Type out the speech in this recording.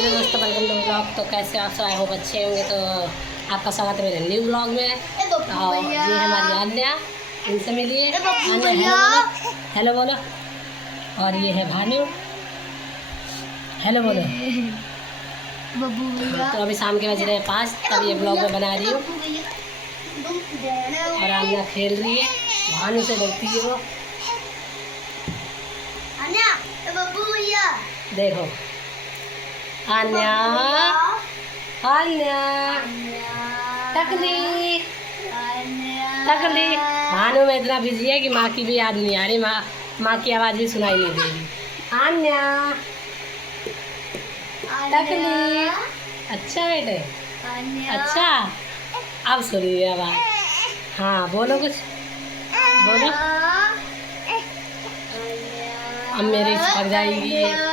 Hello दोस्तों, welcome to blog. तो कैसे आप सब? आई होप अच्छे होंगे। तो आपका स्वागत है मेरे न्यू ब्लॉग में। और ये है हमारी अन्या, इनसे मिलिए। अन्या हेलो बोलो। और ये है भानु, हेलो बोलो। तो अभी शाम के बज रहे हैं 5, तब ये ब्लॉग में बना रही हूँ। और अन्या खेल रही है, भानु से डरती है वो। देखो अन्या, अन्या टकली टकली। भानु में इतना बिजी है कि माँ की भी याद नहीं आ रही, माँ की आवाज़ भी सुनाई नहीं दे रही। अन्या टकली, अच्छा बेटे, अच्छा। अब सुनिए आवाज़। हाँ बोलो कुछ, बोलो। अब मेरी पक जाएगी।